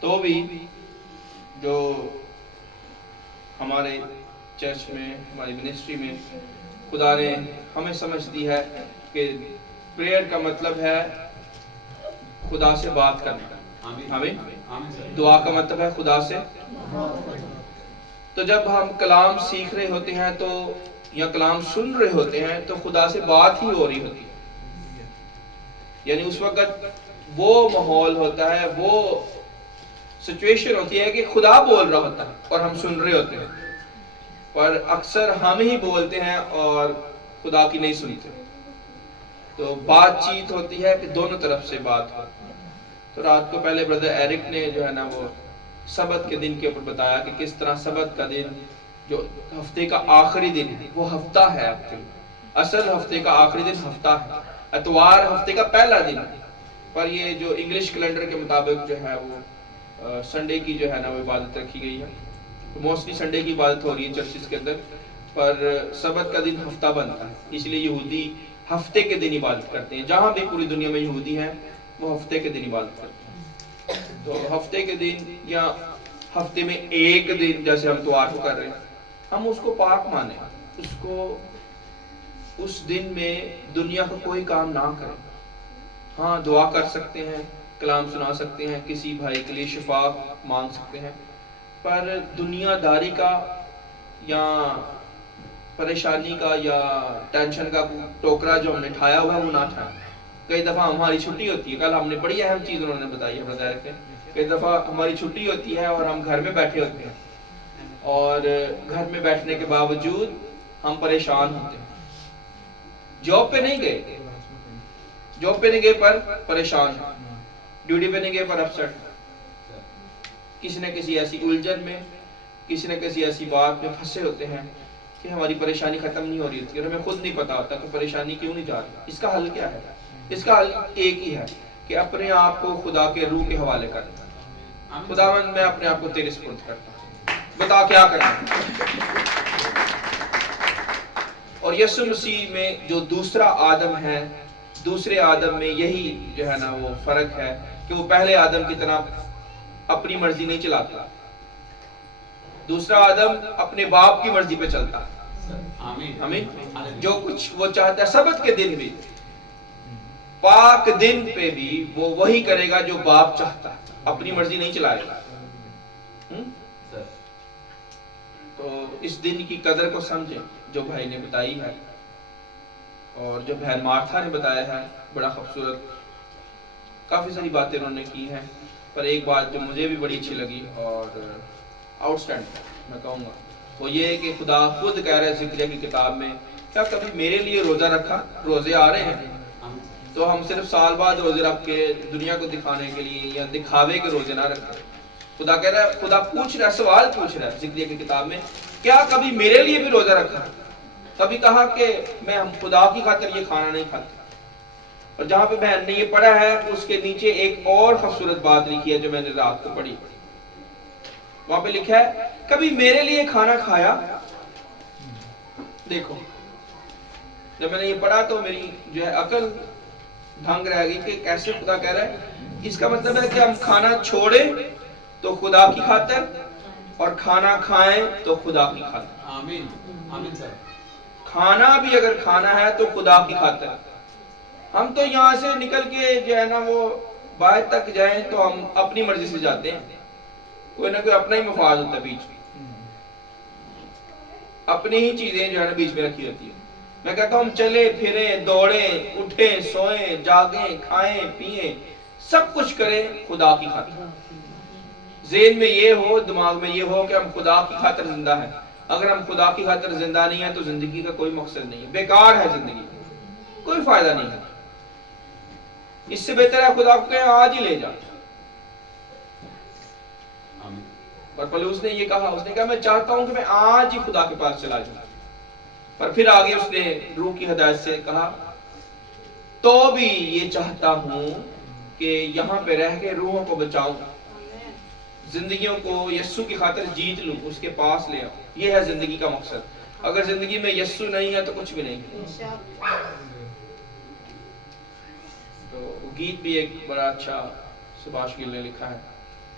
تو بھی جو ہمارے چرچ میں ہماری منسٹری میں خدا نے ہمیں سمجھ دی ہے کہ پریئر کا مطلب ہے خدا سے بات کرنا. آمین. دعا کا مطلب ہے خدا سے. تو جب ہم کلام سیکھ رہے ہوتے ہیں تو یا کلام سن رہے ہوتے ہیں تو خدا سے بات ہی ہو رہی ہوتی ہے. یعنی اس وقت وہ ماحول ہوتا ہے, وہ سچویشن ہوتی ہے کہ خدا بول رہا ہوتا ہے اور ہم سن رہے ہوتے ہیں, پر اکثر ہم ہی بولتے ہیں اور خدا کی نہیں سنتے. تو بات چیت ہوتی ہے کہ دونوں طرف سے بات ہو. تو رات کو پہلے بردر ایرک نے جو ہے نا وہ سبت کے دن کے اوپر بتایا کہ کس طرح سبت کا دن جو ہفتے کا آخری دن ہے وہ ہفتہ ہے. اصل ہفتے کا آخری دن ہفتہ ہے, اتوار ہفتے کا پہلا دن ہے, پر یہ جو انگلش کیلنڈر کے مطابق جو ہے وہ سنڈے کی جو ہے نا وہ عبادت رکھی گئی ہے. موسٹلی سنڈے کی عبادت ہو رہی ہے چرچز کے اندر, پر سبت کا دن ہفتہ بنتا ہے, اس لیے یہودی ہفتے کے دن عبادت کرتے ہیں. جہاں بھی پوری دنیا میں یہودی ہیں وہ ہفتے کے دن عبادت کرتے ہیں. تو ہفتے کے دن یا ہفتے میں ایک دن جیسے ہم اتوار کو کر رہے ہیں, ہم اس کو پاک مانیں, اس کو اس دن میں دنیا کا کوئی کام نہ کریں. ہاں دعا کر سکتے ہیں, کلام سنا سکتے ہیں, کسی بھائی کے لیے شفا مانگ سکتے ہیں, پر دنیا داری کا یا پریشانی کا یا ٹینشن کا ٹوکرا جو ہم نے اٹھایا ہوا ہے وہ نہ اٹھائیں. کئی دفعہ ہماری چھٹی ہوتی ہے, کل ہم نے بڑی اہم چیز انہوں نے بتائی ہے بظاہر کے, کئی دفعہ ہماری چھٹی ہوتی ہے اور ہم گھر میں بیٹھے ہوتے ہیں, اور گھر میں بیٹھنے کے باوجود ہم پریشان ہوتے ہیں. جاب پہ نہیں گئے, جاب پہ نہیں گئے پر پریشان, ڈیوٹی پہ نہیں گئے پر اپسٹ, کسی نہ کسی ایسی الجھن میں, کسی نہ کسی ایسی بات میں پھنسے ہوتے ہیں کہ ہماری پریشانی ختم نہیں ہو رہی ہوتی, اور ہمیں خود نہیں پتا ہوتا کہ پریشانی کیوں نہیں جا رہی. اس کا حل کیا ہے؟ اس کا حل ایک ہی ہے کہ اپنے آپ کو خدا کے روح کے حوالے کرنا. خداوند میں اپنے آپ کو تیرے سپرد کرتا ہوں, بتا کیا کرنا. اور یسوع مسیح میں جو دوسرا آدم ہے, دوسرے آدم میں یہی جو ہے نا وہ فرق ہے کہ وہ پہلے آدم کی طرح اپنی مرضی نہیں چلاتا. دوسرا آدم اپنے باپ کی مرضی پہ چلتا ہے. آمین. جو کچھ وہ چاہتا ہے سبت کے دن بھی, پاک دن پہ بھی وہ وہی کرے گا جو باپ چاہتا ہے, اپنی مرضی نہیں چلائے گا. تو اس دن کی قدر کو سمجھیں جو بھائی نے بتائی ہے, اور جو بہن مارتھا نے بتایا ہے, بڑا خوبصورت کافی ساری باتیں انہوں نے کی ہیں, پر ایک بات جو مجھے بھی بڑی اچھی لگی اور آؤٹ سٹینڈ میں کہوں گا, وہ یہ ہے کہ خدا خود کہہ رہا ہے زکریا کی کتاب میں, کیا کبھی میرے لیے روزہ رکھا؟ روزے آ رہے ہیں تو ہم صرف سال بعد روزے رکھ کے دنیا کو دکھانے کے لیے یا دکھاوے کے روزے نہ رکھیں. خدا کہہ رہا ہے, خدا پوچھ رہا ہے, سوال پوچھ رہا ہے زکریا کی کتاب میں, کیا کبھی میرے لیے بھی روزہ رکھا؟ کبھی کہا کہ میں خدا کی خاطر یہ کھانا نہیں کھاتا. اور جہاں پہ بہن نے یہ پڑھا ہے اس کے نیچے ایک اور خوبصورت بات لکھی ہے جو میں نے رات کو پڑھی. وہاں پہ لکھا ہے کبھی میرے لیے کھانا کھایا. دیکھو جب میں نے یہ پڑھا تو میری جو ہے عقل دھنگ رہ گئی کہ کیسے خدا کہہ رہا ہے. اس کا مطلب ہے کہ ہم کھانا چھوڑیں تو خدا کی خاطر, اور کھانا کھائیں تو خدا کی خاطر. آمین. آمین سر. کھانا بھی اگر کھانا ہے تو خدا کی خاطر. ہم تو یہاں سے نکل کے جو ہے نا وہ باہر تک جائیں تو ہم اپنی مرضی سے جاتے ہیں, کوئی نہ کوئی اپنا ہی مفاد ہوتا ہے بیچ میں, اپنی ہی چیزیں جو ہے نا بیچ میں رکھی ہوتی ہے. میں کہتا ہوں ہم چلے پھریں, دوڑیں, اٹھیں, سوئیں, جاگیں, کھائیں, پیئیں, سب کچھ کریں خدا کی خاطر. ذہن میں یہ ہو, دماغ میں یہ ہو کہ ہم خدا کی خاطر زندہ ہیں. اگر ہم خدا کی خاطر زندہ نہیں ہیں تو زندگی کا کوئی مقصد نہیں ہے, بیکار ہے زندگی, کوئی فائدہ نہیں ہے. اس سے بہتر ہے خدا کو کہیں آج ہی لے جا. اور پلوس نے یہ کہا, اس نے کہا میں چاہتا ہوں کہ میں آج ہی خدا کے پاس چلا جاؤں. پر پھر آگے اس نے روح کی ہدایت سے کہا تو بھی یہ چاہتا ہوں کہ یہاں پہ رہ کے روحوں کو بچاؤں, زندگیوں کو یسوع کی خاطر جیت لوں, اس کے پاس لے آؤں. یہ ہے زندگی کا مقصد. اگر زندگی میں یسوع نہیں ہے تو کچھ بھی نہیں. تو گیت بھی ایک بڑا اچھا سبھاش گل نے لکھا ہے,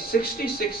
66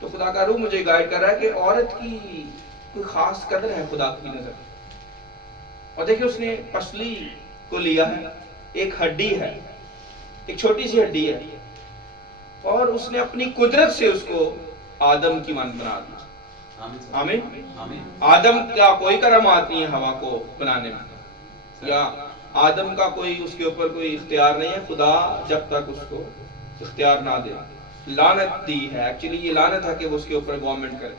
تو خدا کا روح مجھے گائیڈ کر رہا ہے کہ عورت کی کوئی خاص قدر ہے خدا کی نظر. اور دیکھیں اس نے پسلی کو لیا ہے, ایک ہڈی ہے, ایک چھوٹی سی ہڈی ہے, اور اس نے اپنی قدرت سے اس کو آدم کی مانند بنا دیا. آمین. آدم کا کوئی کرامات نہیں ہے ہوا کو بنانے میں, یا آدم کا کوئی اس کے اوپر کوئی اختیار نہیں ہے. خدا جب تک اس کو اختیار نہ دے, لعنت دی ہے. ایکچولی یہ لعنت ہے کہ وہ اس کے اوپر گورنمنٹ کرے.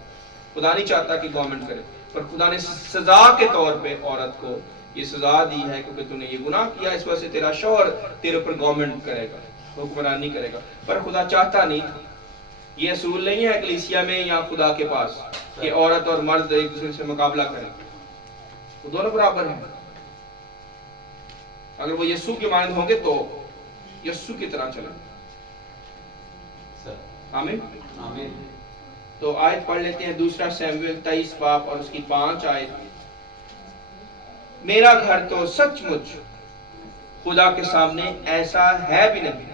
خدا نہیں چاہتا کہ گورنمنٹ کرے, پر خدا نے سزا کے طور پہ عورت کو یہ سزا دی ہے کیونکہ تو نے یہ گناہ کیا, اس وجہ سے تیرا شوہر تیرے اوپر گورنمنٹ کرے گا, حکمرانی کرے گا. پر خدا چاہتا نہیں تھا. یہ اصول نہیں ہے کلیسیا میں یا خدا کے پاس کہ عورت اور مرد ایک دوسرے سے مقابلہ کریں. وہ دونوں برابر ہیں. اگر وہ یسوع کے مانند ہوں گے تو یسوع کی طرح چلیں. آمین. تو آیت پڑھ لیتے ہیں, دوسرا سیموئیل 23 باب اور اس کی 5 آیت. میرا گھر تو سچ مچ خدا کے سامنے ایسا ہے بھی نہیں.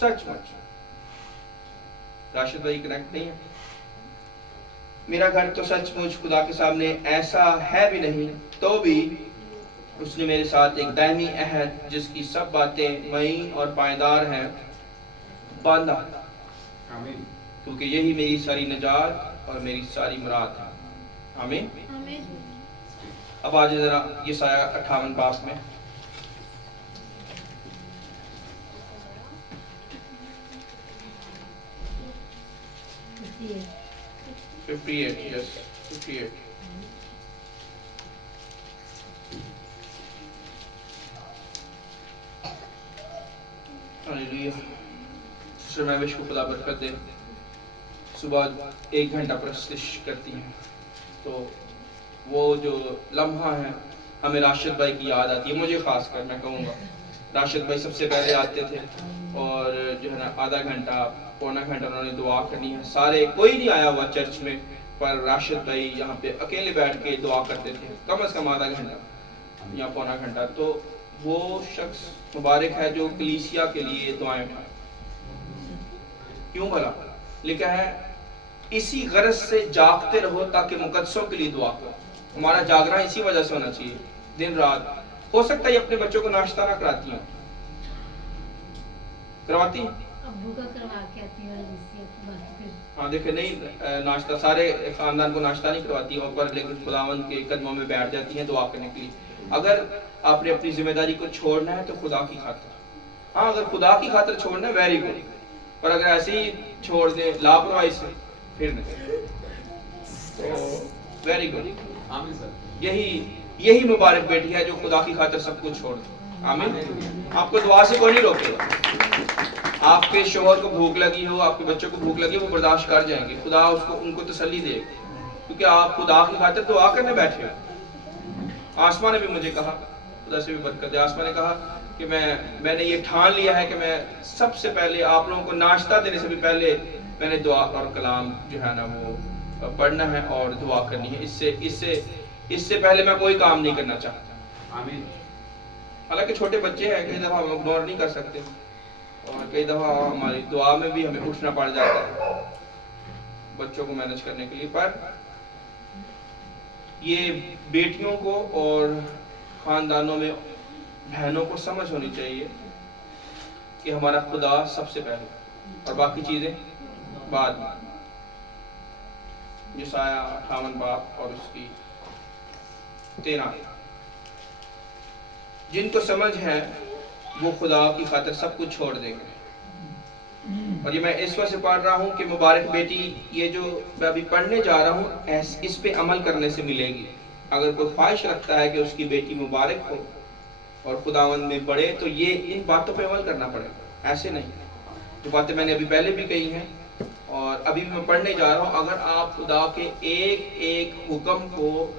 سچ مچ. راشد بھائی کریکٹ نہیں ہے. میرا گھر تو سچ مچ خدا کے سامنے ایسا ہے بھی نہیں, تو بھی اس نے میرے ساتھ ایک دائمی عہد جس کی سب باتیں معین اور پائیدار ہیں باندھا. آمین. کیونکہ یہی میری ساری نجات اور میری ساری مراد ہے. آمین. اب آج ذرا یسایہ 58 باب میں. Yes, 58. ہالیلویا. سسٹر مہوش کو خدا برکت دے. صبح 1 گھنٹہ پرستش کرتی ہیں, تو وہ جو لمحہ ہے ہمیں راشد بھائی کی یاد آتی ہے. مجھے خاص کر میں کہوں گا راشد بھائی سب سے پہلے آتے تھے, اور جو ہے نا آدھا گھنٹہ پونا گھنٹہ انہوں نے دعا کرنی ہے. سارے کوئی نہیں آیا ہوا چرچ میں, پر راشد بھائی یہاں پہ اکیلے بیٹھ کے دعا کرتے تھے, کم از کم آدھا گھنٹہ یا پونا گھنٹہ. تو وہ شخص مبارک ہے جو کلیسیا کے لیے دعائیں اٹھائے. کیوں بھلا؟ لکھا ہے اسی غرض سے جاگتے رہو تاکہ مقدسوں کے لیے دعا کرو. ہمارا جاگنا اسی وجہ سے ہونا چاہیے, دن رات. ہو سکتا ہے اپنے بچوں کو ناشتہ نہ کراتی ہوں, کرواتی ابو کا کروا کے آتی ہے. ہاں دیکھیں, نہیں ناشتہ سارے خاندان کو ناشتہ نہیں کرواتی, اور پر لیکن خداوند کے قدموں میں بیٹھ جاتی ہیں دعا کرنے کے لیے. اگر آپ نے اپنی ذمہ داری کو چھوڑنا ہے تو خدا کی خاطر. ہاں اگر خدا کی خاطر چھوڑنا ہے ویری گڈ, پر اگر ایسے ہی چھوڑ دیں لاپرواہی سے پھر نہیں, تو ویری گڈ. یہی مبارک بیٹی ہے جو خدا کی خاطر سب کچھ چھوڑ دے. آمین. آپ کو دعا سے کوئی نہیں روکے گا. آپ کے شوہر کو بھوک لگی ہو, آپ کے بچوں کو بھوک لگی ہو, وہ برداشت کر جائیں گے. خدا ان کو تسلی دے گا, کیونکہ آپ خدا کی خاطر دعا کرنے بیٹھے ہو. آسما نے بھی مجھے کہا, خدا سے بھی برکت ہے, آسما نے کہا کہ میں نے یہ ٹھان لیا ہے کہ میں سب سے پہلے آپ لوگوں کو ناشتہ دینے سے بھی پہلے میں نے دعا اور کلام جو ہے نا وہ پڑھنا ہے اور دعا کرنی ہے. اس سے پہلے میں کوئی کام نہیں کرنا چاہتا. آمین. حالانکہ چھوٹے بچے ہیں, کئی دفعہ ہم اگنور نہیں کر سکتے, اور کئی دفعہ ہماری دعا میں بھی ہمیں اٹھنا پڑ جاتا ہے بچوں کو مینج کرنے کے لیے. پر یہ بیٹیوں کو اور خاندانوں میں بہنوں کو سمجھ ہونی چاہیے کہ ہمارا خدا سب سے پہلے اور باقی چیزیں بعد میں. یسایہ 58 باب اور اس کی 13. جن کو سمجھ ہے وہ خدا کی خاطر سب کچھ چھوڑ دیں گے. اور یہ میں اس وجہ سے پڑھ رہا ہوں کہ مبارک بیٹی, یہ جو میں ابھی پڑھنے جا رہا ہوں اس پہ عمل کرنے سے ملے گی. اگر کوئی خواہش رکھتا ہے کہ اس کی بیٹی مبارک ہو اور خداوند میں بڑھے, تو یہ ان باتوں پہ عمل کرنا پڑے گا. ایسے نہیں, جو باتیں میں نے ابھی پہلے بھی کہی ہیں اور ابھی بھی میں پڑھنے جا رہا ہوں. اگر آپ خدا کے ایک ایک حکم کو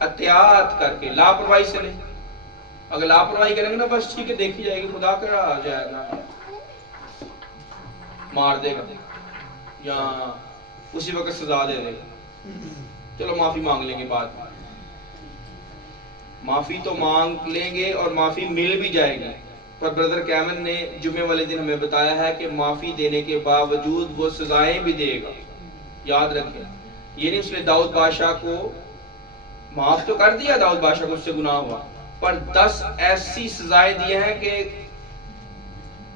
احتیاط کر کے لاپرواہی سے نہیں, اگر لاپرواہی کریں گے نا بس ٹھیک ہے دیکھی جائے گی, خدا کرا آ جائے گا مار دے گا یا اسی وقت سزا دے دے گا, چلو معافی مانگ لیں گے بعد میں. معافی تو مانگ لیں گے اور معافی مل بھی جائے گی, پر بردر کیمن نے جمعے والے دن ہمیں بتایا ہے کہ معافی دینے کے باوجود وہ سزائیں بھی دے گا. یاد رکھیں, یہ نہیں اس نے داؤد بادشاہ کو معاف تو کر دیا, داؤد بادشاہ کو اس سے گناہ ہوا, پر 10 ایسی سزائیں دی ہیں کہ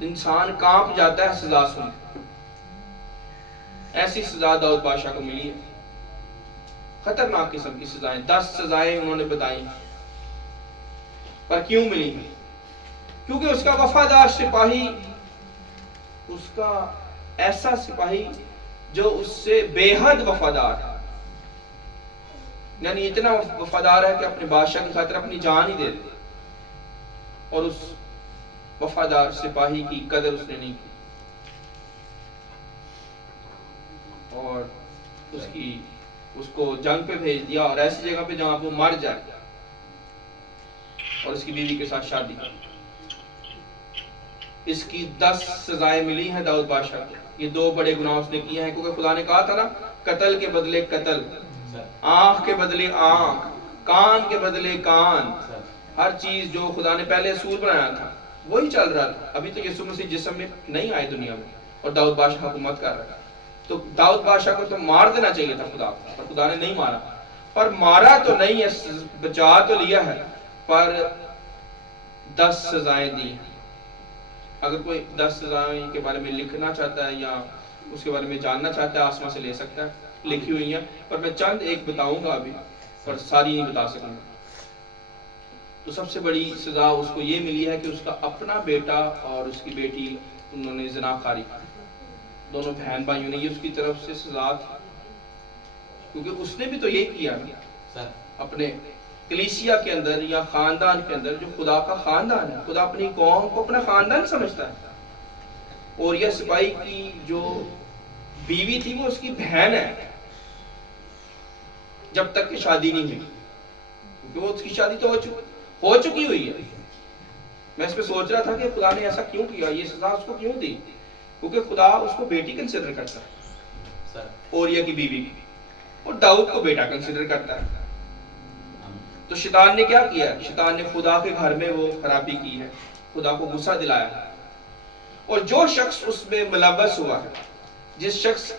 انسان کانپ جاتا ہے سزا سن. ایسی سزا داؤد بادشاہ کو ملی ہے, خطرناک قسم کی سزائیں. 10 سزائیں انہوں نے بتائی, پر کیوں ملی؟ کیونکہ اس کا وفادار سپاہی, اس کا ایسا سپاہی جو اس سے بے حد وفادار ہے, یعنی اتنا وفادار ہے کہ اپنے بادشاہ کی خاطر اپنی جان ہی دے دے, اور اس وفادار سپاہی کی قدر اس نے نہیں کی, اور اس کو جنگ پہ بھیج دیا, اور ایسی جگہ پہ جہاں وہ مر جائے, اور اس کی بیوی کے ساتھ شادی کی. اس کی 10 سزائیں ملی ہیں داؤد بادشاہ کو. یہ 2 بڑے گناہ اس نے کیے ہیں, کیونکہ خدا نے کہا تھا نا, قتل کے بدلے قتل, آنکھ کے بدلے آنکھ, کان کے بدلے کان. ہر چیز جو خدا نے پہلے اصول بنایا تھا وہی چل رہا تھا. ابھی تو یسوع مسیح جسم میں نہیں آئے دنیا میں, اور داؤد بادشاہ حکومت کر رہا ہے. تو داؤد بادشاہ کو تو مار دینا چاہیے تھا خدا کو, پر خدا نے نہیں مارا. پر مارا تو نہیں ہے, بچا تو لیا ہے, پر 10 سزائیں دی ہیں. اگر کوئی 10 سزائیں کے بارے میں لکھنا چاہتا ہے یا اس کے بارے میں جاننا چاہتا ہے, آسمان سے لے سکتا ہے, لکھی ہوئی ہیں, پر میں چند ایک بتاؤں گا ابھی, پر ساری نہیں بتا سکوں گا. تو سب سے بڑی سزا اس کو یہ ملی ہے کہ اس کا اپنا بیٹا اور اس کی بیٹی, انہوں نے زنا کاری کی. دونوں بہن بھائیوں نے, یہ اس کی طرف سے سزا تھی, کیونکہ اس نے بھی تو یہ کیا نا اپنے کلیسیا کے اندر یا خاندان کے اندر, جو خدا کا خاندان ہے. خدا اپنی قوم کو اپنا خاندان سمجھتا ہے, اور یہ سپاہی کی جو بیوی تھی وہ اس کی بہن ہے, جب تک کہ شادی نہیں ہوئی, کیونکہ وہ اس کی شادی تو ہو چکی ہوئی ہے. میں اس پہ سوچ رہا تھا کہ خدا نے ایسا کیوں کیا, یہ سزا اس کو کیوں دی, کیونکہ خدا اس کو بیٹی کنسیڈر کرتا ہے, اوریا کی بیوی, اور داؤد کو بیٹا کنسیڈر کرتا ہے. تو شیطان نے کیا کیا؟ شیطان نے خدا کے گھر میں وہ خرابی کی ہے, خدا کو غصہ دلایا ہے, اور جو شخص اس میں ملوث ہوا ہے, جس شخص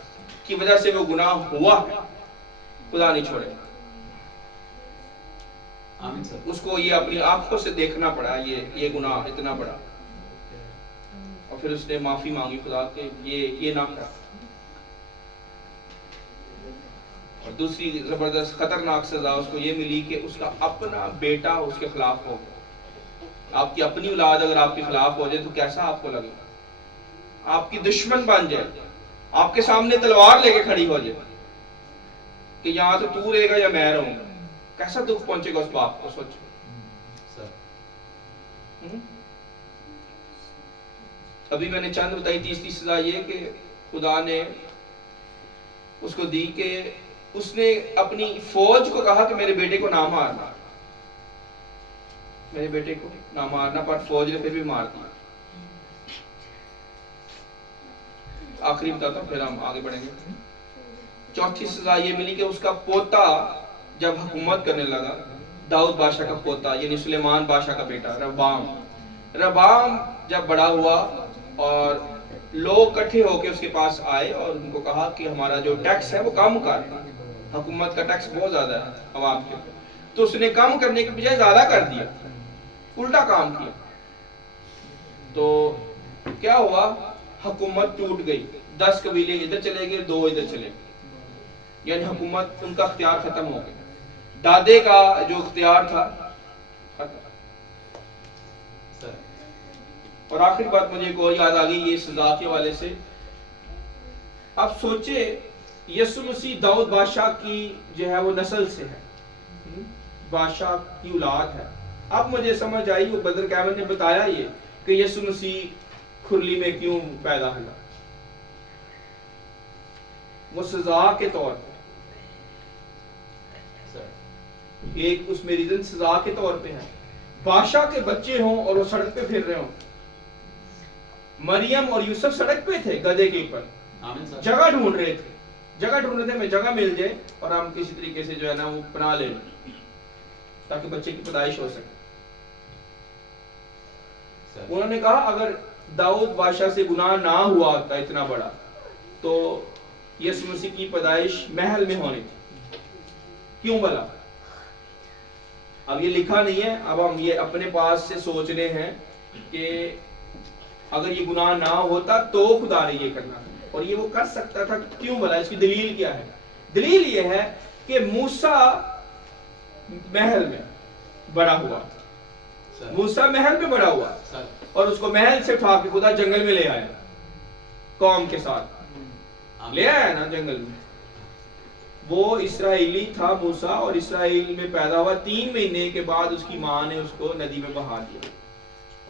کی وجہ سے وہ گناہ ہوا ہے, خدا نہیں چھوڑے. اس کو یہ اپنی آنکھوں سے دیکھنا پڑا یہ گناہ اتنا بڑا, اور پھر اس نے معافی مانگی خدا کہ یہ نہ کرا. اور دوسری زبردست خطرناک سزا اس کو یہ ملی کہ اس کا اپنا بیٹا اس کے خلاف ہو گیا. آپ کی اپنی اولاد اگر آپ کے خلاف ہو جائے تو کیسا آپ کو لگے؟ آپ کی دشمن بن جائے, آپ کے سامنے تلوار لے کے کھڑی ہو جائے کہ یہاں تو رہے گا یا میں رہوں گا, کیسا دکھ پہنچے گا اس باپ کو, سوچو. ابھی میں نے چند بتائی. تیسری سزا یہ کہ خدا نے اس کو دی کہ اس نے اپنی فوج کو کہا کہ میرے بیٹے کو نہ مارنا, میرے بیٹے کو نہ مارنا, پر فوج نے پھر بھی مار دیا. آخری بتاتا ہوں پھر ہم آگے بڑھیں گے. چوتھی سزا یہ ملی کہ اس کا پوتا جب حکومت کرنے لگا, داؤد بادشاہ کا پوتا یعنی سلیمان بادشاہ کا بیٹا ربام جب بڑا ہوا, اور لوگ اکٹھے ہو کے اس کے پاس آئے اور ان کو کہا کہ ہمارا جو ٹیکس ہے وہ کم کر, حکومت کا ٹیکس بہت زیادہ ہے عوام کے اوپر. تو اس نے کم کرنے کے بجائے زیادہ کر دیا, الٹا کام کیا. تو کیا ہوا؟ حکومت ٹوٹ گئی. 10 قبیلے ادھر چلے گئے, 2 ادھر چلے گئے, یعنی حکومت ان کا اختیار ختم ہو گیا. دادے کا جو اختیار تھا ختم. اور آخری بات مجھے ایک اور یاد آ گئی یہ سزا کے حوالے سے. آپ سوچے یسوع مسیح داؤد بادشاہ کی جو ہے وہ نسل سے ہے, بادشاہ کی اولاد ہے. اب مجھے سمجھ آئی, وہ بدر کیمن نے بتایا یہ کہ یسوع مسیح کھرلی میں کیوں پیدا ہوا. وہ سزا کے طور پر, ایک اس میں ریزن سزا کے طور پہ ہے. بادشاہ کے بچے ہوں اور وہ سڑک پہ پھر رہے ہوں. مریم اور یوسف سڑک پہ تھے گدھے کے اوپر, جگہ ڈھونڈ رہے تھے, ہمیں جگہ مل جائے اور ہم کسی طریقے سے جو ہے نا وہ پناہ لے لیں تاکہ بچے کی پیدائش ہو سکے. انہوں نے کہا اگر داؤد بادشاہ سے گناہ نہ ہوا ہوتا اتنا بڑا تو یسوع مسیح کی پیدائش محل میں ہونی تھی. کیوں بھلا؟ اب یہ لکھا نہیں ہے، اب ہم یہ اپنے پاس سے سوچنے ہیں کہ اگر یہ گناہ نہ ہوتا تو خدا نے یہ کرنا تھا، اور یہ وہ کر سکتا تھا. کیوں بھلا؟ اس کی دلیل کیا ہے؟ دلیل یہ ہے کہ موسیٰ محل میں بڑا ہوا، موسیٰ محل میں بڑا ہوا، اور اس کو محل سے اٹھا کے خدا جنگل میں لے آیا، قوم کے ساتھ لے آیا نا جنگل میں. وہ اسرائیلی تھا موسیٰ، اور اسرائیل میں پیدا ہوا. 3 مہینے کے بعد اس کی ماں نے اس کو ندی میں بہا دیا،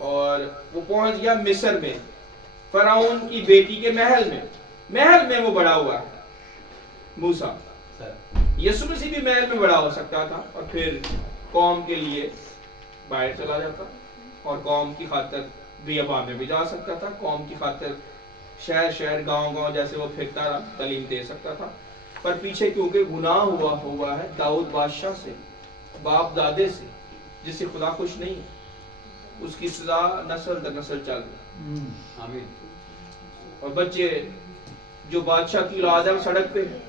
اور وہ پہنچ گیا مصر میں، فرعون کی بیٹی کے محل میں وہ بڑا ہوا ہے موسیٰ. یسوع مسیح بھی محل میں بڑا ہو سکتا تھا، اور پھر قوم کے لیے باہر چلا جاتا، اور قوم کی خاطر بیابان میں بھی جا سکتا تھا، قوم کی خاطر شہر گاؤں جیسے وہ پھرتا رہا، تعلیم دے سکتا تھا. پر پیچھے کیونکہ گناہ ہوا ہے داؤد بادشاہ سے، باپ دادے سے، جس سے خدا خوش نہیں ہے، اس کی سزا نسل در نسل چل رہی. آمین. اور بچے جو بادشاہ کی اولاد ہے وہ سڑک پہ ہے.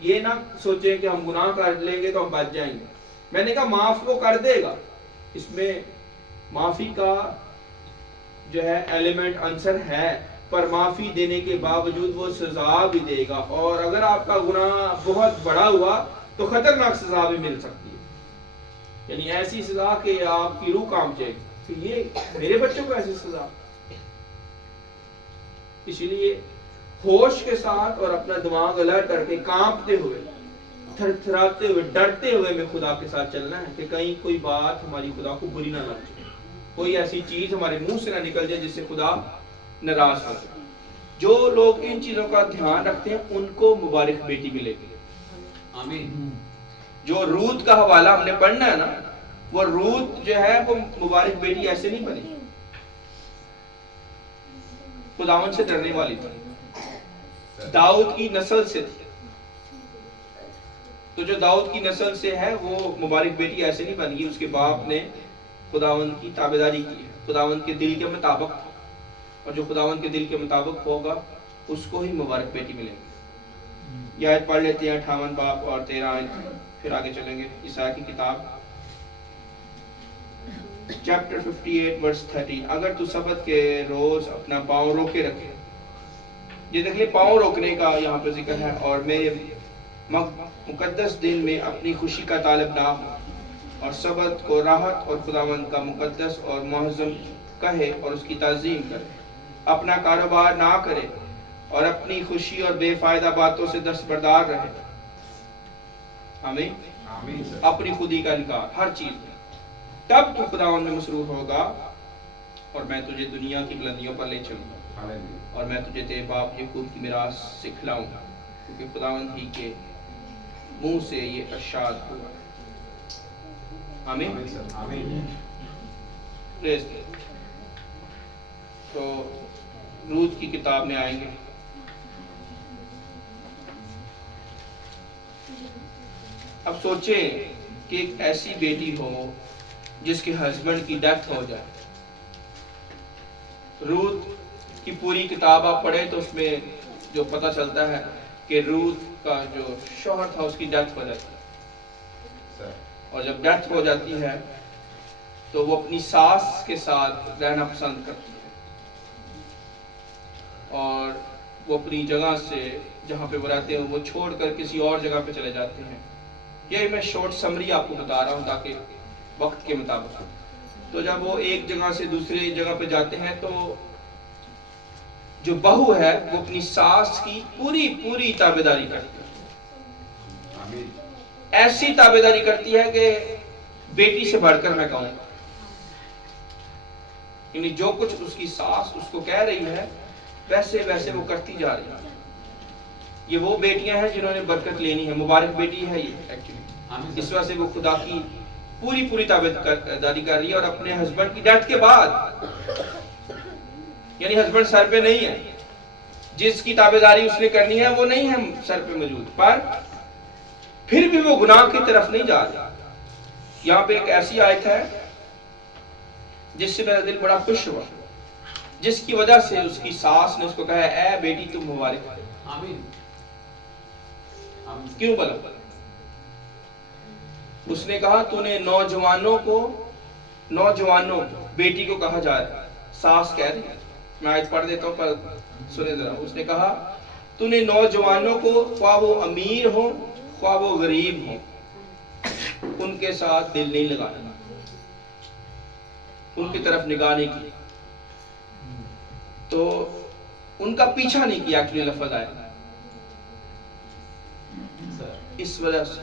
یہ نہ سوچیں کہ ہم گناہ کر لیں گے تو ہم بچ جائیں گے. میں نے کہا معاف وہ کر دے گا، اس میں معافی کا جو ہے ایلیمنٹ عنصر ہے، پر معافی دینے کے باوجود وہ سزا بھی دے گا. اور اگر آپ کا گناہ بہت بڑا ہوا تو خطرناک سزا بھی مل سکتی ہے، یعنی ایسی سزا کہ آپ کی روح کانپ جائے گی کہ یہ میرے بچوں کو ایسی سزا. اسی لیے ہوش کے ساتھ اور اپنا دماغ الرٹ کر کے کانپتے ہوئے، تھر تھراتے ہوئے، ڈرتے ہوئے میں خدا کے ساتھ چلنا ہے کہ کہیں کوئی بات ہماری خدا کو بری نہ لگ جائے، کوئی ایسی چیز ہمارے منہ سے نہ نکل جائے جس سے خدا ناراض ہو جائے. جو لوگ ان چیزوں کا دھیان رکھتے ہیں ان کو مبارک بیٹی ملے گی. آمین. جو رود کا حوالہ ہم نے پڑھنا ہے نا، وہ رود جو ہے وہ مبارک بیٹی ایسے نہیں بنی، خداوند سے ڈرنے والی تھی، داؤد کی نسل سے تھی. تو جو داؤد کی نسل سے ہے وہ مبارک بیٹی ایسے نہیں بن گئی، اس کے باپ نے خداوند کی تابعداری کی ہے، خداوند کے دل کے مطابق، اور جو خداوند کے دل کے مطابق ہوگا اس کو ہی مبارک بیٹی ملے گی. یہ آیت پڑھ لیتے ہیں 58 باب اور 13 آیت، پھر آگے چلیں گے. عیسیٰ کی کتاب چیپٹر 58 ورس 13. اگر تو سبت کے روز اپنا پاؤں روکے رکھے، یہ دیکھ لیں پاؤں روکنے کا یہاں پہ ذکر ہے، اور میرے مقدس دن میں اپنی خوشی کا طالب نہ ہو، اور سبت کو راحت اور خداوند کا مقدس اور معظم کہے اور اس کی تعظیم کرے، اپنا کاروبار نہ کرے اور اپنی خوشی اور بے فائدہ باتوں سے دستبردار رہے. آمین. اپنی خودی کا انکار ہر چیز میں، تب تو خداوند میں مسرور ہوگا، اور میں تجھے دنیا کی بلندیوں پر لے چلوں گا، اور میں تجھے تیرے باپ یعقوب کی میراث سے کھلاؤں گا، کیونکہ خداوند ہی کے منہ سے یہ ارشاد ہوا. آمین. تو رود کی کتاب میں آئیں گے. اب سوچیں کہ ایک ایسی بیٹی ہو جس کے ہسبینڈ کی ڈیتھ ہو جائے. رود کی پوری کتاب آپ پڑھیں تو اس میں جو پتہ چلتا ہے کہ رود کا جو شوہر تھا اس کی ڈیتھ ہو جاتی ہے، اور جب ڈیتھ ہو جاتی ہے تو وہ اپنی ساس کے ساتھ رہنا پسند کرتی ہے، اور وہ اپنی جگہ سے جہاں پہ وہ رہتے ہیں وہ چھوڑ کر کسی اور جگہ پہ چلے جاتے ہیں. یہ میں شارٹ سمری آپ کو بتا رہا ہوں تاکہ وقت کے مطابق. تو جب وہ ایک جگہ سے دوسری جگہ پہ جاتے ہیں تو جو بہو ہے وہ اپنی ساس کی پوری تابعداری کرتی ہے، ایسی تابعداری کرتی ہے کہ بیٹی سے بڑھ کر میں کہوں، یعنی جو کچھ اس کی ساس اس کو کہہ رہی ہے ویسے ویسے وہ کرتی جا رہی ہے. یہ وہ بیٹیاں ہیں جنہوں نے برکت لینی ہے، مبارک بیٹی ہے یہ ایکچولی. اس وجہ سے وہ خدا کی پوری تابعداری کر رہی ہے، اور اپنے ہسبینڈ کی ڈیتھ کے بعد، یعنی ہسبینڈ سر پہ نہیں ہے، جس کی تابعداری اس نے کرنی ہے وہ نہیں ہے سر پہ موجود، پر پھر بھی وہ گناہ کی طرف نہیں جا رہا. یہاں پہ ایک ایسی آیت ہے جس سے میرا دل بڑا خوش ہوا، جس کی وجہ سے اس کی ساس نے اس کو کہا اے بیٹی تم مبارک ہو۔ آمین۔ کیوں بلا؟ اس نے کہا تو نے نوجوانوں بیٹی کو کہا جائے، ساس کہہ رہی ہے، میں آیت پڑھ دیتا ہوں پر سنے ذرا۔ اس نے کہا تو نے نوجوانوں کو خواہ وہ امیر ہو خواہ وہ غریب ہو ان کے ساتھ دل نہیں لگانا، ان کی طرف نگاہ نہیں کی، تو ان کا پیچھا نہیں کیا کہ لفظ آئے۔ اس وجہ سے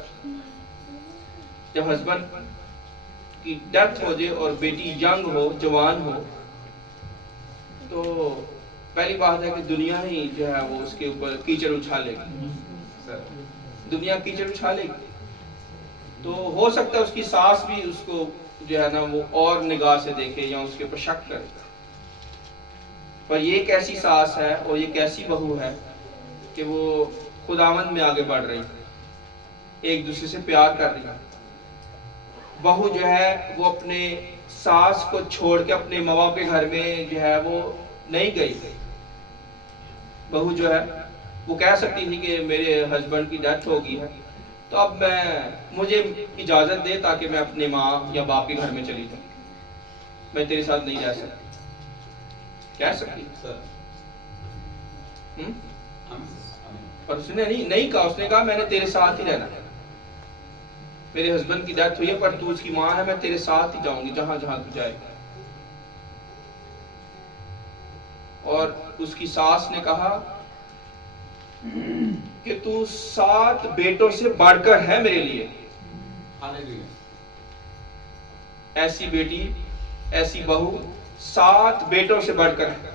جب ہسبینڈ کی ڈیتھ ہو جائے اور بیٹی ینگ ہو، جوان ہو، تو پہلی بات ہے کہ دنیا ہی جو ہے وہ اس کے اوپر کیچڑ اچھالے گی، دنیا کیچڑ اچھالے گی۔ تو ہو سکتا ہے اس کی ساس بھی اس کو جو ہے نا وہ اور نگاہ سے دیکھے یا اس کے اوپر شک کرے، پر یہ ایک ایسی ساس ہے اور یہ ایک ایسی بہو ہے کہ وہ خداوند میں آگے بڑھ رہی ہے، ایک دوسرے سے پیار کر رہی ہے۔ بہو جو ہے وہ اپنے ساس کو چھوڑ کے اپنے ماں باپ کے گھر میں جو ہے وہ نہیں گئی۔ بہو جو ہے وہ کہہ سکتی تھی کہ میرے ہسبینڈ کی ڈیتھ ہو گئی ہے تو اب مجھے اجازت دے تاکہ میں اپنے ماں یا باپ کے گھر میں چلی جاؤں، میں تیرے ساتھ نہیں رہ سکتی، کہہ سکتی۔ پر اس نے نہیں کہا، اس نے کہا میں نے تیرے ساتھ ہی رہنا ہے، میرے ہسبینڈ کی ڈیتھ ہوئی ہے پر تو اس کی ماں ہے، میں تیرے ساتھ ہی جاؤں گی جہاں جہاں تو جائے گا۔ اور اس کی ساس نے کہا کہ تو 7 بیٹوں سے بڑھ کر ہے میرے لیے، ایسی بیٹی ایسی بہو 7 بیٹوں سے بڑھ کر ہے۔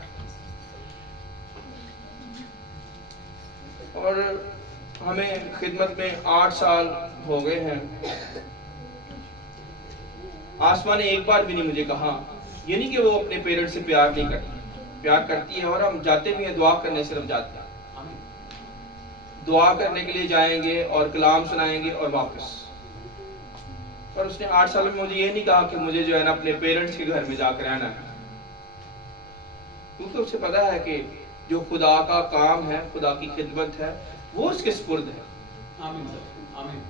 اور ہمیں خدمت میں 8 سال ہو گئے ہیں، آسماں نے ایک بار بھی نہیں مجھے کہا، یہ نہیں کہ وہ اپنے پیرنٹ سے پیار نہیں کرتی، پیار کرتی ہے، اور ہم جاتے بھی ہیں دعا کرنے، صرف جاتے ہیں، دعا کرنے کے لیے جائیں گے اور کلام سنائیں گے اور واپس۔ پر اس نے 8 سال میں مجھے یہ نہیں کہا کہ مجھے جو ہے نا اپنے پیرنٹس کے گھر میں جا کر رہنا ہے، کیونکہ اسے پتا ہے کہ جو خدا کا کام ہے، خدا کی خدمت ہے، وہ اس کے سپرد ہے۔ آمین۔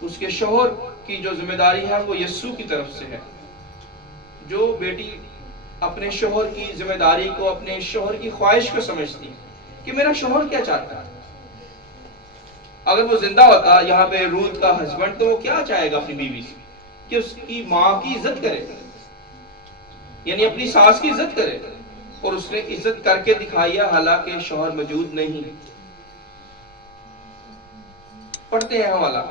اس کے شوہر کی جو ذمہ داری ہے وہ یسوع کی طرف سے ہے۔ جو بیٹی اپنے شوہر کی ذمہ داری کو، اپنے شوہر کی خواہش کو سمجھتی ہے کہ میرا شوہر کیا چاہتا ہے، اگر وہ زندہ ہوتا یہاں پہ روت کا ہسبینڈ، تو وہ کیا چاہے گا اپنی بیوی سے کہ اس کی ماں کی عزت کرے، یعنی اپنی ساس کی عزت کرے، اور اس نے عزت کر کے دکھائی ہے حالانکہ شوہر موجود نہیں۔ پڑھتے ہیں حوالہ،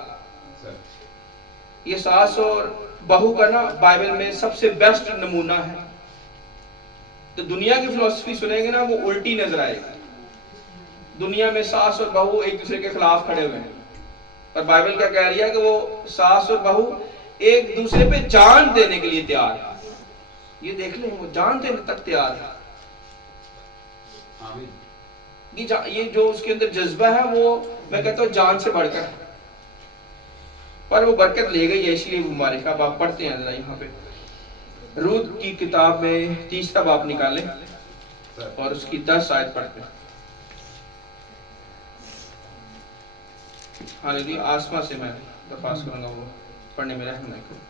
یہ ساس اور بہو کا نا بائبل میں سب سے بیسٹ نمونہ ہے۔ تو دنیا کی فلسفی سنیں گے نا وہ الٹی نظر آئے گی، دنیا میں ساس اور بہو ایک دوسرے کے خلاف کھڑے ہوئے ہیں، پر بائبل کیا کہہ رہی ہے کہ وہ ساس اور بہو ایک دوسرے پہ جان دینے کے لیے تیار ہے۔ یہ دیکھ لیں، وہ جان دینے تک تیار ہے۔ یہ جو اس کے اندر جذبہ ہے وہ میں کہتا ہوں جان سے بڑھ کر، پر وہ برکت لے گئی ہے، اس لیے مبارک۔ اب آپ پڑھتے ہیں ذرا یہاں پہ روت کی کتاب میں 3 باب نکالیں اور اس کی 10 آیت پڑھتے ہیں۔ ہالیلویا۔ آسما سے میں درخواست کروں گا وہ پڑھنے میں رہنمائی کروں۔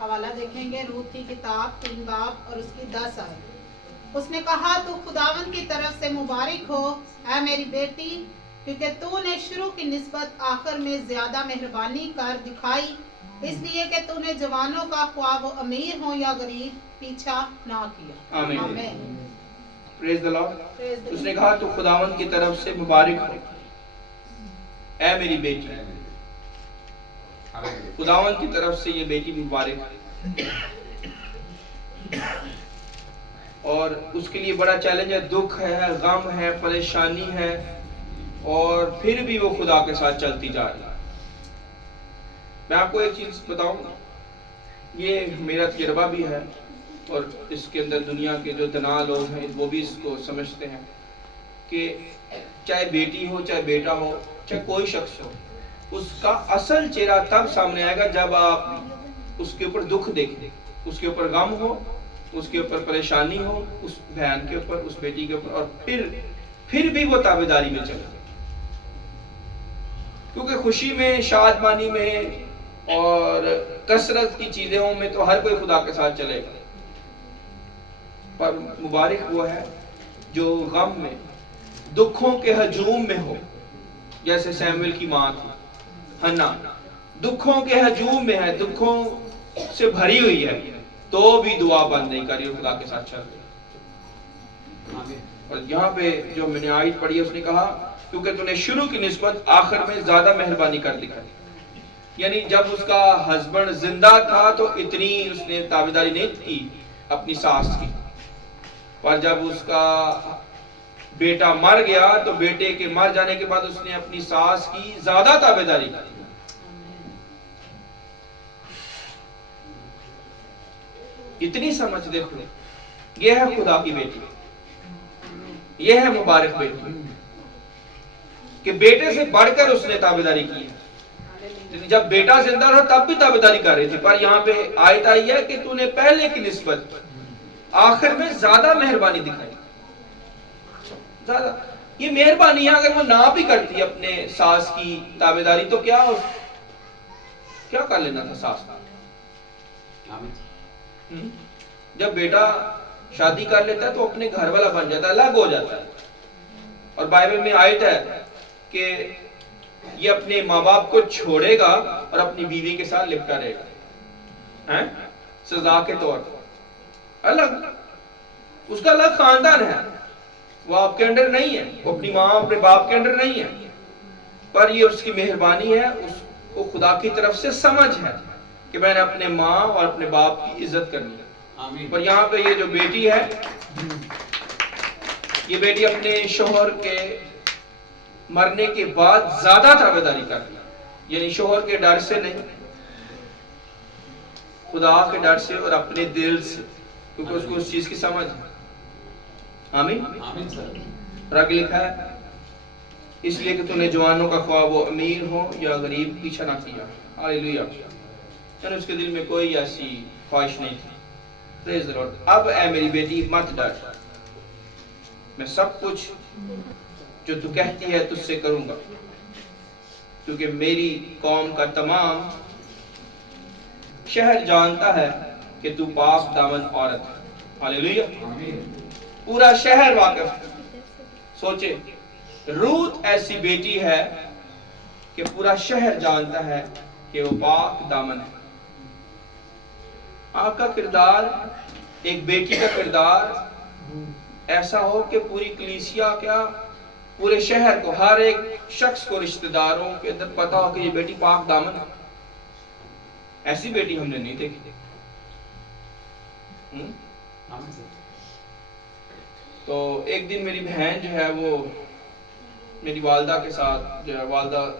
حوالہ دیکھیں گے روت کی کتاب 3 باب اور اس کی 10 آیت۔ اس نے کہا تو خداوند کی طرف سے مبارک ہو اے میری بیٹی، کیونکہ تو نے شروع کی نسبت آخر میں زیادہ مہربانی کر دکھائی، اس لیے کہ تو نے جوانوں کا خواہ وہ امیر ہوں یا غریب پیچھا نہ کیا۔ آمین۔ پریز دی لارڈ۔ اس نے کہا تو خداوند کی طرف سے مبارک ہو اے میری بیٹی، خداوند کی طرف سے یہ بیٹی مبارک ہے، اور اس کے لیے بڑا چیلنج ہے، دکھ ہے، غم ہے، پریشانی ہے، اور پھر بھی وہ خدا کے ساتھ چلتی جا رہی ہے۔ میں آپ کو ایک چیز بتاؤں، یہ میرا تجربہ بھی ہے، اور اس کے اندر دنیا کے جو دنا لوگ ہیں وہ بھی اس کو سمجھتے ہیں کہ چاہے بیٹی ہو، چاہے بیٹا ہو، چاہے کوئی شخص ہو، اس کا اصل چہرہ تب سامنے آئے گا جب آپ اس کے اوپر دکھ دیکھیں، اس کے اوپر غم ہو، اس کے اوپر پریشانی ہو، اس بہن کے اوپر، اس بیٹی کے اوپر، اور پھر بھی وہ تابعداری میں چلے. کیونکہ خوشی میں، شادمانی میں اور کثرت کی چیزوں میں تو ہر کوئی خدا کے ساتھ چلے گا، پر مبارک وہ ہے جو غم میں، دکھوں کے ہجوم میں ہو، جیسے سیمویل کی ماں تھی ہنا، دکھوں کے ہجوم میں ہے، دکھوں سے بھری ہوئی ہے، تو بھی دعا بند نہیں کری اور خدا کے ساتھ چل رہی. اور یہاں پہ جو میں نے آیت پڑھی ہے اس نے کہا کیونکہ تو نے شروع کی نسبت آخر میں زیادہ مہربانی کر دکھائی. یعنی جب اس کا ہسبینڈ زندہ تھا تو اتنی اس نے تابعداری نہیں کی اپنی ساس کی، پر جب اس کا بیٹا مر گیا تو بیٹے کے مر جانے کے بعد اس نے اپنی ساس کی زیادہ تابعداری کی. اتنی سمجھ دیکھو، یہ ہے خدا کی بیٹی، یہ ہے مبارک بیٹی کہ بیٹے سے بڑھ کر اس نے تابعداری کی. جب بیٹا زندہ رہا تب بھی تابعداری کر رہی تھی، پر یہاں پہ آیت آئی ہے کہ تو نے پہلے کی نسبت آخر میں زیادہ مہربانی دکھائی. زیادہ یہ مہربانی ہے، اگر وہ نہ بھی کرتی اپنے ساس کی تابعداری تو کیا کر لینا تھا ساس کا. جب بیٹا شادی کر لیتا ہے تو اپنے گھر والا بن جاتا ہے، الگ ہو جاتا ہے. اور بائبل میں آیت ہے کہ یہ اپنے ماں باپ کو چھوڑے گا اور اپنی بیوی کے ساتھ لپٹا رہے گا، سزا کے طور پر. الگ، اس کا الگ خاندان ہے، وہ آپ کے انڈر نہیں ہے، وہ اپنی ماں اپنے باپ کے انڈر نہیں ہے، پر یہ اس کی مہربانی ہے، اس کو خدا کی طرف سے سمجھ ہے کہ میں نے اپنے ماں اور اپنے باپ کی عزت کرنی ہے. پر یہاں پہ یہ جو بیٹی ہے، یہ بیٹی اپنے شوہر کے مرنے کے بعد زیادہ تابعداری کر رہی ہے. یعنی شوہر کے ڈر سے نہیں، خدا کے ڈر سے اور اپنے دل سے، کیونکہ اس کو اس چیز کی سمجھ ہے. آمین. اور آگے لکھا ہے اس لیے کہ تو نے جوانوں کا خواہ وہ امیر ہو یا غریب پیچھا نہ کیا. ہاللیلویہ. یعنی اس کے دل میں کوئی ایسی خواہش نہیں تھی. پریز دی لارڈ. اب اے میری بیٹی مت ڈر، میں سب کچھ جو تو کہتی ہے تجھ سے کروں گا، کیونکہ میری قوم کا تمام شہر جانتا ہے کہ تو پاک دامن عورت ہے. ہاللیلویہ. پورا شہر واقف. سوچے، روت ایسی بیٹی ہے کہ پورا شہر جانتا ہے کہ وہ پاک دامن ہے. آپ کا کردار، ایک بیٹی کا کردار ایسا ہو کہ پوری کلیسیا کیا، پورے شہر کو، ہر ایک شخص کو، رشتہ داروں کے اندر پتا ہو کہ یہ بیٹی پاک دامن ہے. ایسی بیٹی ہم نے نہیں دیکھی. تو ایک دن میری بہن جو ہے وہ میری والدہ کے ساتھ جو ہے، والدہ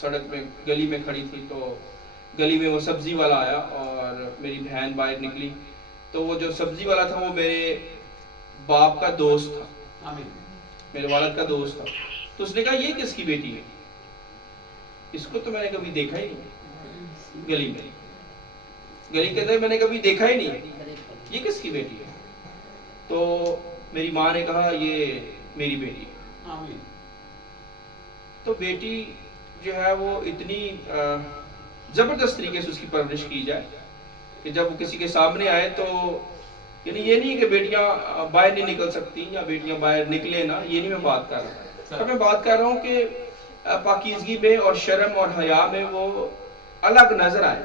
سڑک میں گلی میں کھڑی تھی، تو گلی میں وہ سبزی والا آیا اور میری بہن باہر نکلی. تو وہ جو سبزی والا تھا وہ میرے باپ کا دوست تھا، میرے والد کا دوست تھا. تو اس نے کہا یہ کس کی بیٹی ہے؟ اس کو تو میں نے کبھی دیکھا ہی نہیں، گلی کے اندر میں نے کبھی دیکھا ہی نہیں، یہ کس کی بیٹی ہے؟ تو میری ماں نے کہا یہ میری بیٹی ہے. تو بیٹی جو ہے وہ اتنی زبردست طریقے سے اس کی پرورش کی جائے کہ جب وہ کسی کے سامنے آئے تو، یعنی یہ نہیں کہ بیٹیاں باہر نہیں نکل سکتی یا بیٹیاں باہر نکلے نا، یہ نہیں میں بات کر رہا ہوں. میں بات کر رہا ہوں کہ پاکیزگی میں اور شرم اور حیا میں وہ الگ نظر آئے.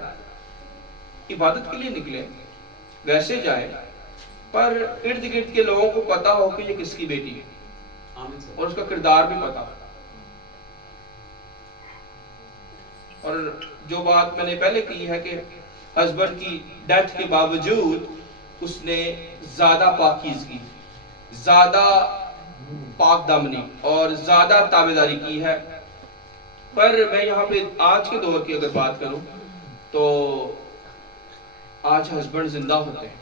عبادت کے لیے نکلے، ویسے جائے، پر ارد گرد کے لوگوں کو پتا ہو کہ یہ کس کی بیٹی ہے اور اس کا کردار بھی پتا ہو. اور جو بات میں نے پہلے کی ہے کہ ہسبینڈ کی ڈیتھ کے باوجود اس نے زیادہ پاکیزگی، زیادہ پاک دامنی اور زیادہ تابعداری کی ہے. پر میں یہاں پہ آج کے دور کی اگر بات کروں تو آج ہسبینڈ زندہ ہوتے ہیں،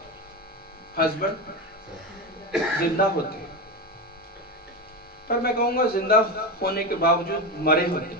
ہسبینڈ زندہ ہوتے ہیں، پر میں کہوں گا زندہ ہونے کے باوجود مرے ہوتے ہیں.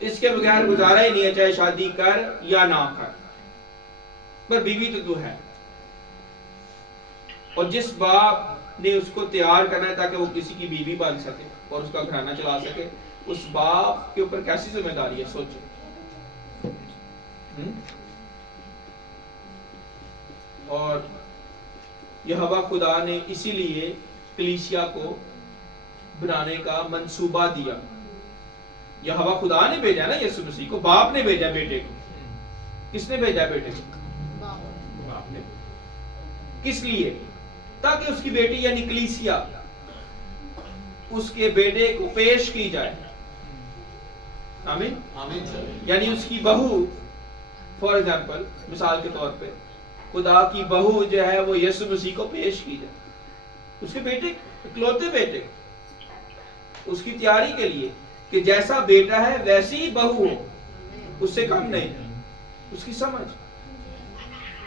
اس کے بغیر گزارا ہی نہیں ہے، چاہے شادی کر یا نہ کر، پر بیوی تو ہے. اور جس باپ نے اس کو تیار کرنا ہے تاکہ وہ کسی کی بیوی بن سکے اور اس کا گھرانہ چلا سکے، اس باپ کے اوپر کیسی ذمہ داری ہے سوچیں. اور یہوہ خدا نے اسی لیے کلیسیا کو بنانے کا منصوبہ دیا. یہوہ خدا نے بھیجا نا یسوع مسیح کو، باپ نے بھیجا بیٹے کو. کس نے بھیجا بیٹے کو؟ باپ نے. کس لیے؟ تاکہ اس کی بیٹی یعنی کلیسیا اس کے بیٹے کو پیش کی جائے. آمین. آمین سر. یعنی اس کی بہو، فار ایگزامپل مثال کے طور پہ خدا کی بہو جو ہے وہ یسوع مسیح کو پیش کی جائے. اس کے بیٹے، اکلوتے بیٹے، اس کی تیاری کے لیے کہ جیسا بیٹا ہے ویسی ہی بہو ہو، اس سے کم نہیں. اس کی سمجھ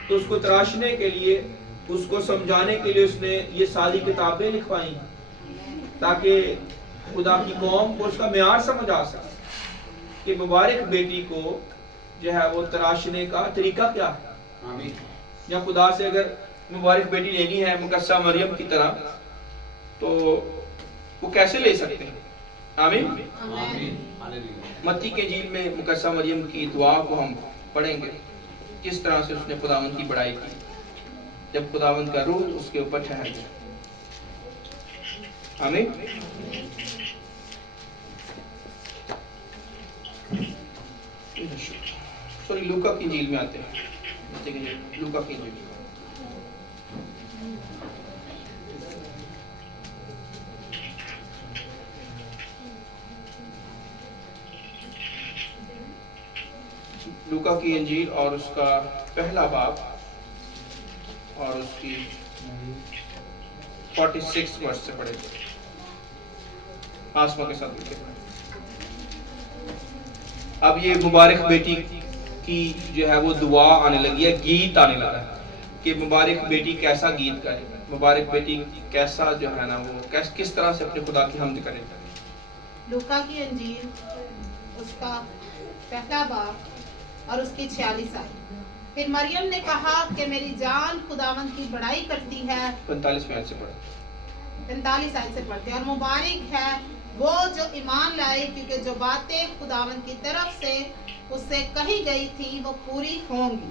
تو اس کو تراشنے کے لیے، اس کو سمجھانے کے لیے اس نے یہ ساری کتابیں لکھوائی تاکہ خدا کی قوم کو اس کا معیار سمجھ آ سکے کہ مبارک بیٹی کو جو ہے وہ تراشنے کا طریقہ کیا ہے. آمین. یا خدا سے اگر مبارک بیٹی لینی ہے مقدسہ مریم کی طرح تو وہ کیسے لے سکتے ہیں؟ آمین. آمین. ہاللیلویہ. متی کے انجیل میں مقدسہ مریم کی دعا کو ہم پڑھیں گے، کس طرح سے اس نے خداوند کی بڑائی کی جب خداوند کا روح اس کے اوپر ٹھہر گیا. آمین. سوری لوکا کی انجیل میں آتے ہیں. لوکا کی انجیل لوکا کی انجیل اور اس کا پہلا باب اور اس کی 46 ورس سے پڑھے گے. آسما کے ساتھ مل کے پڑھیں. اب یہ مبارک بیٹی کی جو ہے وہ دعا آنے لگی ہے، گیت آنے لگا ہے کہ مبارک بیٹی کیسا گیت کرے، مبارک بیٹی کیسا جو ہے نا وہ کس طرح سے اپنے خدا کی حمد کرے. لوکا کی انجیل اس کا پہلا باب اور اس کی 46 آیت. پھر مریم نے کہا کہ میری جان خداوند کی بڑائی کرتی ہے. 45 آیت سے پڑھیں. 45 آیت سے پڑھتے ہیں. اور مبارک ہے وہ جو ایمان لائے کیونکہ جو باتیں خداوند کی طرف سے اس سے کہی گئی تھی وہ پوری ہوں گی.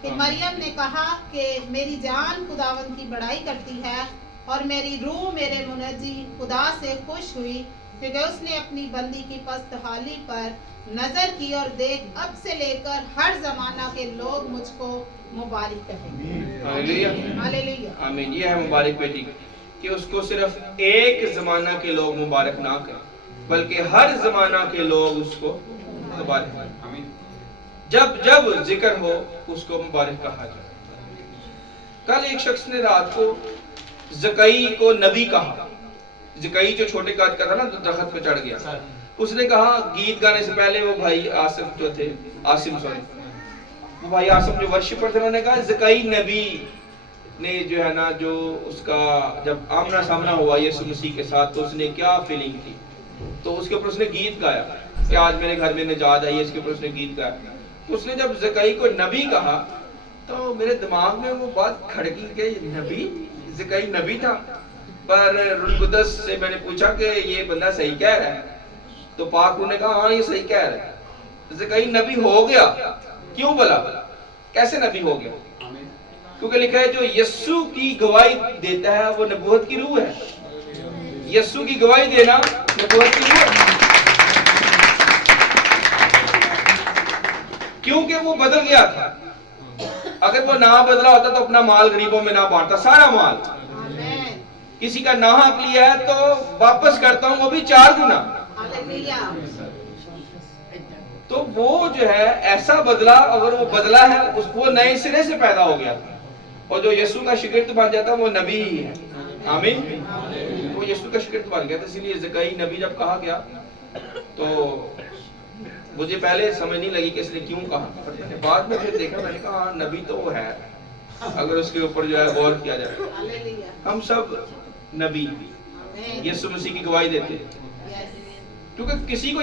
پھر مریم نے کہا کہ میری جان خداوند کی بڑائی کرتی ہے اور میری روح میرے منجی خدا سے خوش ہوئی کیونکہ اس نے اپنی بندی کی پست حالی پر نظر کی، اور دیکھ اب سے لے کر ہر زمانہ کے لوگ مجھ کو مبارک کہیں گے. ہاللیلویہ. آمین. یہ ہے مبارک بیٹی کہ اس کو صرف ایک زمانہ کے لوگ مبارک نہ کریں بلکہ ہر زمانہ کے لوگ اس کو مبارک کریں. آمین. جب جب ذکر ہو اس کو مبارک کہا جائے. کل ایک شخص نے رات کو زکئی کو نبی کہا. زکئی جو چھوٹے قد کا تھا نا تو درخت پہ چڑھ گیا. اس نے کہا گیت گانے سے پہلے وہ بھائی آصف جو تھے، وہ بھائی آصف جو ورشپر تھے، انہوں نے کہا زکئی نبی نے جو ہے نا جو اس کا جب آمنا سامنا ہوا یسوع مسیح کے ساتھ تو اس نے کیا فیلنگ تھی، تو اس کے اوپر اس نے گیت گایا کہ آج میرے گھر میں نجات آئی ہے. اس کے اوپر اس نے گیت گایا. تو اس نے جب زکئی کو نبی کہا تو میرے دماغ میں وہ بات کھڑکی کہ نبی، زکئی نبی تھا. پر روح القدس سے میں نے پوچھا کہ یہ بندہ صحیح کہہ رہا ہے، تو پاک روح نے کہا ہاں یہ صحیح کہہ رہا ہے. زکئی نبی ہو گیا. کیوں بلا؟ کیسے نبی ہو گیا؟ کیونکہ لکھا ہے جو یسوع کی گواہی دیتا ہے وہ نبوت کی روح ہے. یسوع کی گواہی دینا نبوت کی روح ہے. کیونکہ وہ بدل گیا تھا. اگر وہ نہ بدلا ہوتا تو اپنا مال غریبوں میں نہ بانٹتا، سارا مال. کسی کا نہ حق لیا ہے تو واپس کرتا ہوں وہ بھی 4 گنا. تو وہ جو ہے ایسا بدلا، اگر وہ بدلا ہے وہ نئے سرے سے پیدا ہو گیا تھا. اور جو یسوع کا شاگرد بن جاتا وہ نبی ہی ہے. آمین. وہ یسوع کا شاگرد بن گیا تھا. اسی لیے زکئی نبی جب کہا گیا تو مجھے پہلے سمجھ نہیں لگی کہ اس نے کیوں کہا، بعد میں پھر دیکھا، میں نے کہا ہاں نبی تو وہ ہے اگر اس کے اوپر جو ہے غور کیا جائے. ہم سب نبی یسوع مسیح کی گواہی دیتے ہیں کیونکہ کسی کو